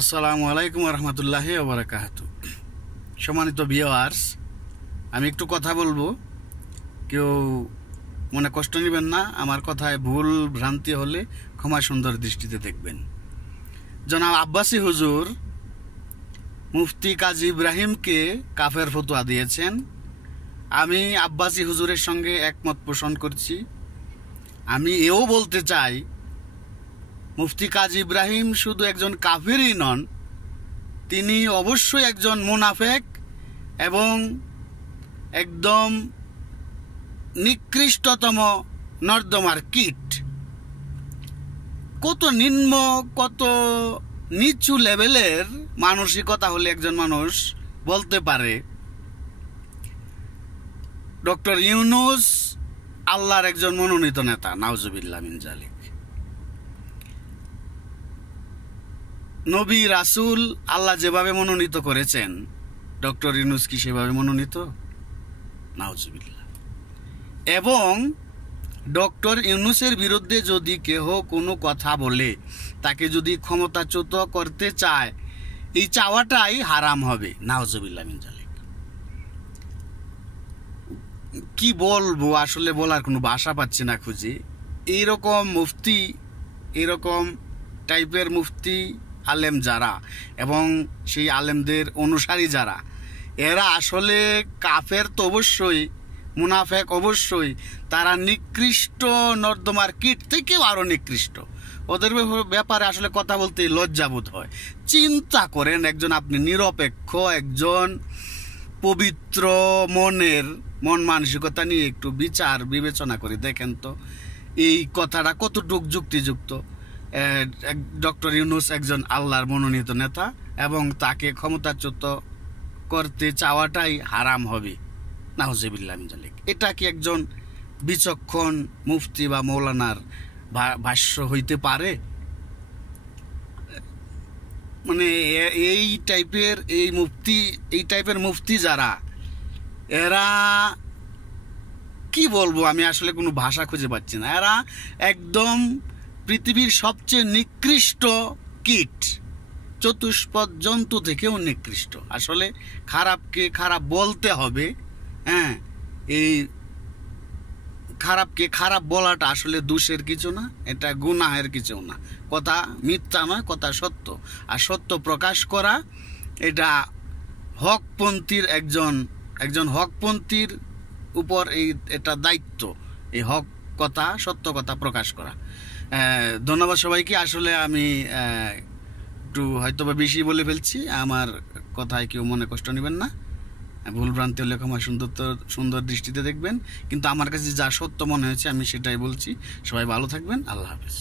আসসালামু আলাইকুম রহমতুল্লাহি ওয়া বারাকাতুহু। সম্মানিত ভিউয়ার্স, আমি একটু কথা বলবো, কেউ মনে কষ্ট নেবেন না। আমার কথায় ভুল ভ্রান্তি হলে ক্ষমা সুন্দর দৃষ্টিতে দেখবেন। জনাব আব্বাসী হুজুর মুফতি কাজী ইব্রাহিমকে কাফের ফতোয়া দিয়েছেন। আমি আব্বাসী হুজুরের সঙ্গে একমত পোষণ করছি। আমি এও বলতে চাই, মুফতি কাজী ইব্রাহিম শুধু একজন কাফেরই নন, তিনি অবশ্যই একজন মুনাফেক এবং একদম নিকৃষ্টতম নর্দমার কীট। কত নিম্ন, কত নিচু লেভেলের মানসিকতা হলে একজন মানুষ বলতে পারে ডক্টর ইউনূস আল্লাহর একজন মনোনীত নেতা। নাউজুবিল্লাহ মিন যালিক। নবী রাসূল আল্লাহ যেভাবে মনোনীত করেছেন, ডক্টর ইউনূস কি সেভাবে মনোনীত? নাউজুবিল্লাহ। এবং ডক্টর ইউনূসের বিরুদ্ধে যদি কেহ কোনো কথা বলে, তাকে যদি ক্ষমতাচ্যুত করতে চায়, এই চাওয়াটাই হারাম হবে। নাউজুবিল্লাহ মিন যালিক। কি বলবো, আসলে বলার কোনো ভাষা পাচ্ছি না খুঁজে। এইরকম মুফতি, এরকম টাইপের মুফতি আলেম যারা এবং সেই আলেমদের অনুসারী যারা, এরা আসলে কাফের তো অবশ্যই, মুনাফেক অবশ্যই, তারা নিকৃষ্ট নর্দমার কীট থেকেও আরো নিকৃষ্ট। ওদের ব্যাপারে আসলে কথা বলতে লজ্জাবোধ হয়। চিন্তা করেন, একজন আপনি নিরপেক্ষ, একজন পবিত্র মন মানসিকতা নিয়ে একটু বিচার বিবেচনা করে দেখেন তো এই কথাটা কতটুকু যুক্তিযুক্ত। ডক্টর ইউনূস একজন আল্লাহর মনোনীত নেতা এবং তাকে ক্ষমতাচ্যুত করতে চাওয়াটাই হারাম হবে। নাউজুবিল্লাহ মিন যালিক। এটা কি একজন বিচক্ষণ মুফতি বা মৌলানার ভাষ্য হইতে পারে? মানে এই টাইপের মুফতি যারা, এরা কি বলবো, আমি আসলে কোনো ভাষা খুঁজে পাচ্ছি না। এরা একদম পৃথিবীর সবচেয়ে নিকৃষ্ট কীট, চতুষ্পদ জন্তু থেকেও নিকৃষ্ট। আসলে খারাপকে খারাপ বলতে হবে। হ্যাঁ, এই খারাপকে খারাপ বলাটা আসলে দোষের কিছু না, এটা গুনাহের কিছু না। কথা মিথ্যা নয়, কথা সত্য। আর সত্য প্রকাশ করা এটা হকপন্থীর একজন হকপন্থীর উপর এটা দায়িত্ব, এই হক কথা, সত্য কথা প্রকাশ করা। ধন্যবাদ সবাইকে। আসলে আমি একটু হয়তো বা বেশি বলে ফেলছি, আমার কথায় কেউ মনে কষ্ট নেবেন না। ভুল ভ্রান্তি হলে ক্ষমা সুন্দর দৃষ্টিতে দেখবেন। কিন্তু আমার কাছে যা সত্য মনে হয়েছে আমি সেটাই বলছি। সবাই ভালো থাকবেন। আল্লাহ হাফেজ।